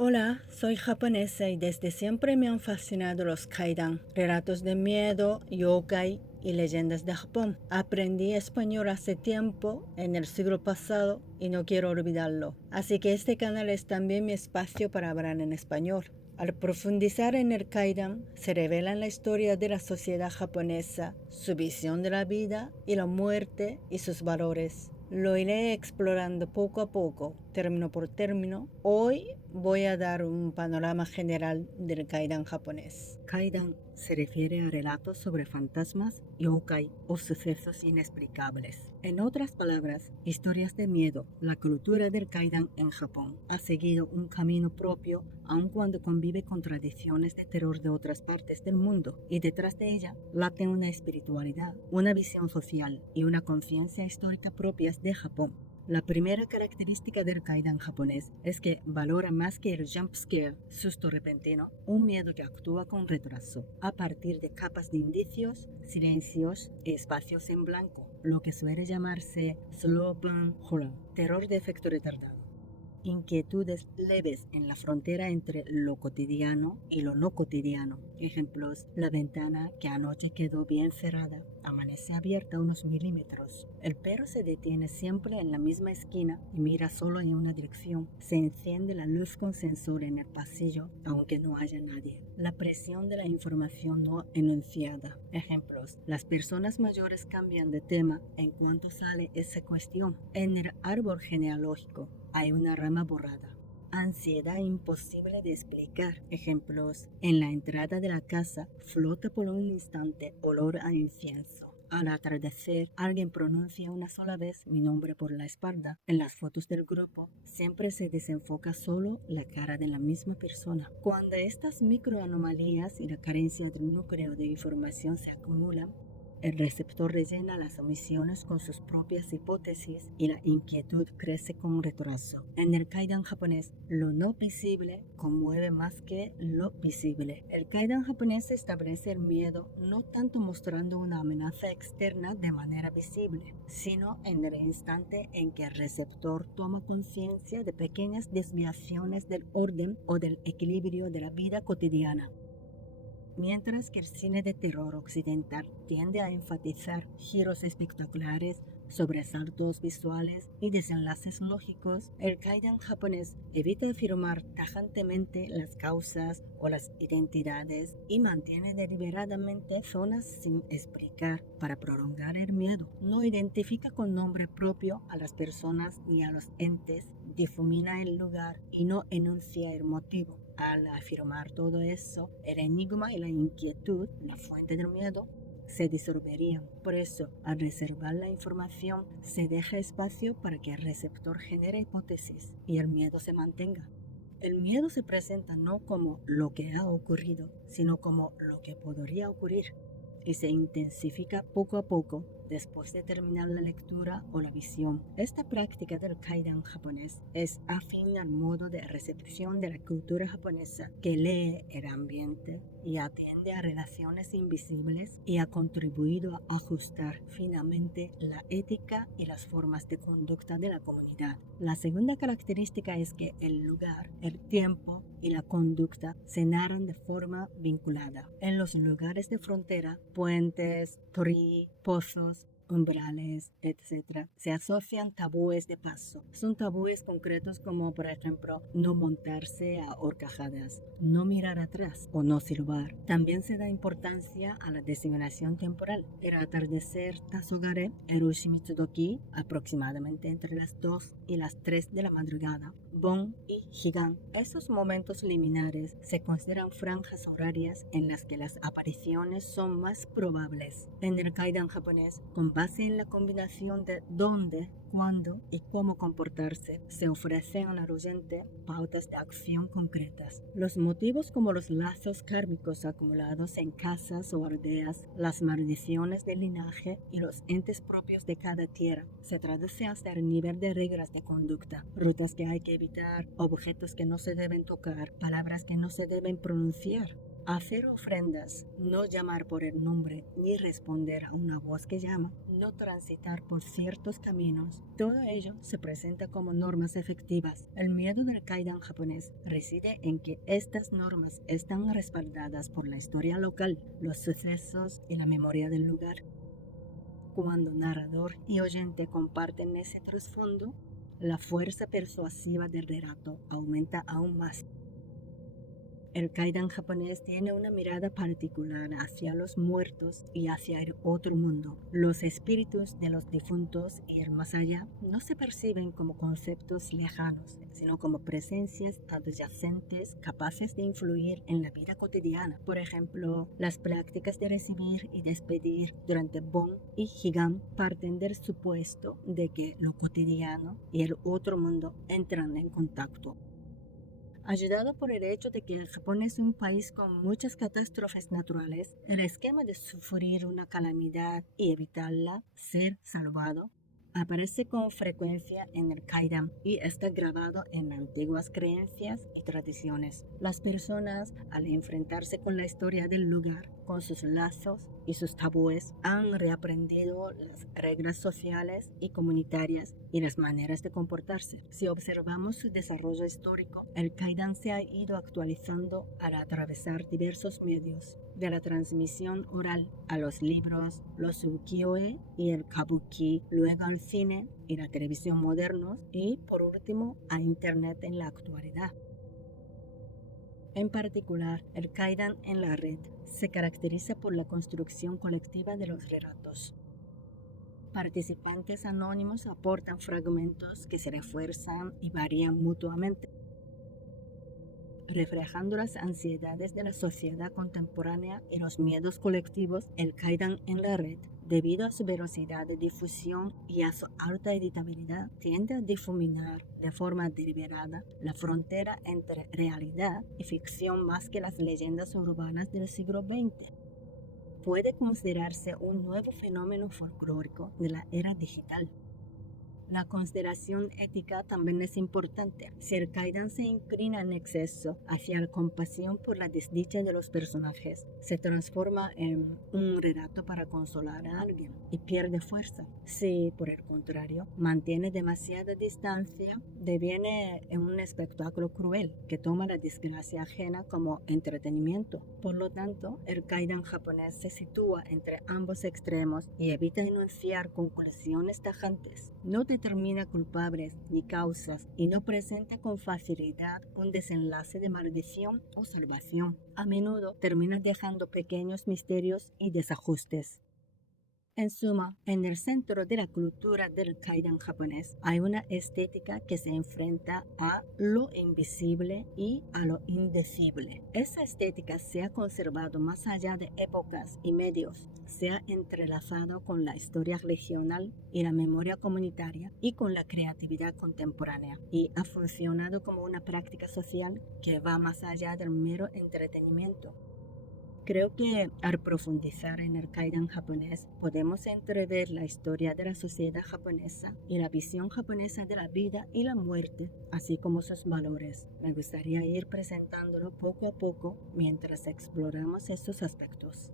Hola, soy japonesa y desde siempre me han fascinado los kaidan, relatos de miedo, yokai y leyendas de Japón. Aprendí español hace tiempo, en el siglo pasado, y no quiero olvidarlo. Así que este canal es también mi espacio para hablar en español. Al profundizar en el kaidan, se revela la historia de la sociedad japonesa, su visión de la vida y la muerte y sus valores. Lo iré explorando poco a poco, término por término. Hoy voy a dar un panorama general del kaidan japonés. Kaidan se refiere a relatos sobre fantasmas, yokai o sucesos inexplicables. En otras palabras, historias de miedo. La cultura del kaidan en Japón ha seguido un camino propio, aun cuando convive con tradiciones de terror de otras partes del mundo, y detrás de ella late una espiritualidad, una visión social y una conciencia histórica propias de Japón. La primera característica del kaidan japonés es que valora más que el jump scare, susto repentino, un miedo que actúa con retraso, a partir de capas de indicios, silencios y espacios en blanco, lo que suele llamarse slow burn horror, terror de efecto retardado. Inquietudes leves en la frontera entre lo cotidiano y lo no cotidiano. Ejemplos: la ventana que anoche quedó bien cerrada amanece abierta unos milímetros. El perro se detiene siempre en la misma esquina y mira solo en una dirección. Se enciende la luz con sensor en el pasillo aunque no haya nadie. La presión de la información no enunciada. Ejemplos: las personas mayores cambian de tema en cuanto sale esa cuestión. En el árbol genealógico hay una rama borrada. Ansiedad imposible de explicar. Ejemplos: en la entrada de la casa flota por un instante olor a incienso. Al atardecer, alguien pronuncia una sola vez mi nombre por la espalda. En las fotos del grupo, siempre se desenfoca solo la cara de la misma persona. Cuando estas microanomalías y la carencia del núcleo de información se acumulan, el receptor rellena las omisiones con sus propias hipótesis y la inquietud crece con retraso. En el kaidan japonés, lo no visible conmueve más que lo visible. El kaidan japonés establece el miedo no tanto mostrando una amenaza externa de manera visible, sino en el instante en que el receptor toma conciencia de pequeñas desviaciones del orden o del equilibrio de la vida cotidiana. Mientras que el cine de terror occidental tiende a enfatizar giros espectaculares, sobresaltos visuales y desenlaces lógicos, el kaidan japonés evita afirmar tajantemente las causas o las identidades y mantiene deliberadamente zonas sin explicar para prolongar el miedo. No identifica con nombre propio a las personas ni a los entes, difumina el lugar y no enuncia el motivo. Al afirmar todo eso, el enigma y la inquietud, la fuente del miedo, se disolverían. Por eso, al reservar la información, se deja espacio para que el receptor genere hipótesis y el miedo se mantenga. El miedo se presenta no como lo que ha ocurrido, sino como lo que podría ocurrir, y se intensifica poco a poco después de terminar la lectura o la visión. Esta práctica del kaidan japonés es afín al modo de recepción de la cultura japonesa, que lee el ambiente y atiende a relaciones invisibles y ha contribuido a ajustar finamente la ética y las formas de conducta de la comunidad. La segunda característica es que el lugar, el tiempo y la conducta se narran de forma vinculada. En los lugares de frontera, puentes, torii, pozos, umbrales, etc., se asocian tabúes de paso. Son tabúes concretos como, por ejemplo, no montarse a horcajadas, no mirar atrás o no silbar. También se da importancia a la designación temporal. El atardecer Tazogare, el Ushimitsudoki, aproximadamente entre las 2 y las 3 de la madrugada, Bon y Higan. Esos momentos liminares se consideran franjas horarias en las que las apariciones son más probables. En el kaidan japonés, con base en la combinación de dónde, cuándo y cómo comportarse, se ofrecen al oyente pautas de acción concretas. Los motivos, como los lazos kármicos acumulados en casas o aldeas, las maldiciones del linaje y los entes propios de cada tierra, se traducen hasta el nivel de reglas de conducta, rutas que hay que evitar, objetos que no se deben tocar, palabras que no se deben pronunciar. Hacer ofrendas, no llamar por el nombre ni responder a una voz que llama, no transitar por ciertos caminos religiosos. Todo ello se presenta como normas efectivas. El miedo del kaidan japonés reside en que estas normas están respaldadas por la historia local, los sucesos y la memoria del lugar. Cuando narrador y oyente comparten ese trasfondo, la fuerza persuasiva del relato aumenta aún más. El kaidan japonés tiene una mirada particular hacia los muertos y hacia el otro mundo. Los espíritus de los difuntos y el más allá no se perciben como conceptos lejanos, sino como presencias adyacentes capaces de influir en la vida cotidiana. Por ejemplo, las prácticas de recibir y despedir durante Bon y Higan parten del supuesto de que lo cotidiano y el otro mundo entran en contacto. Ayudado por el hecho de que el Japón es un país con muchas catástrofes naturales, el esquema de sufrir una calamidad y evitarla, ser salvado, aparece con frecuencia en el kaidan y está grabado en antiguas creencias y tradiciones. Las personas, al enfrentarse con la historia del lugar, con sus lazos y sus tabúes, han reaprendido las reglas sociales y comunitarias y las maneras de comportarse. Si observamos su desarrollo histórico, el kaidan se ha ido actualizando al atravesar diversos medios, de la transmisión oral a los libros, los ukiyo-e y el kabuki, luego al cine y la televisión modernos y, por último, a Internet en la actualidad. En particular, el kaidan en la red se caracteriza por la construcción colectiva de los relatos. Participantes anónimos aportan fragmentos que se refuerzan y varían mutuamente, reflejando las ansiedades de la sociedad contemporánea y los miedos colectivos. El kaidan en la red, debido a su velocidad de difusión y a su alta editabilidad, tiende a difuminar de forma deliberada la frontera entre realidad y ficción más que las leyendas urbanas del siglo XX. Puede considerarse un nuevo fenómeno folclórico de la era digital. La consideración ética también es importante. Si el kaidan se inclina en exceso hacia la compasión por la desdicha de los personajes, se transforma en un relato para consolar a alguien y pierde fuerza. Si, por el contrario, mantiene demasiada distancia, deviene un espectáculo cruel que toma la desgracia ajena como entretenimiento. Por lo tanto, el kaidan japonés se sitúa entre ambos extremos y evita enunciar conclusiones tajantes. No determina culpables ni causas y no presenta con facilidad un desenlace de maldición o salvación. A menudo termina dejando pequeños misterios y desajustes. En suma, en el centro de la cultura del kaidan japonés hay una estética que se enfrenta a lo invisible y a lo indecible. Esa estética se ha conservado más allá de épocas y medios, se ha entrelazado con la historia regional y la memoria comunitaria y con la creatividad contemporánea, y ha funcionado como una práctica social que va más allá del mero entretenimiento. Creo que al profundizar en el kaidan japonés podemos entrever la historia de la sociedad japonesa y la visión japonesa de la vida y la muerte, así como sus valores. Me gustaría ir presentándolo poco a poco mientras exploramos estos aspectos.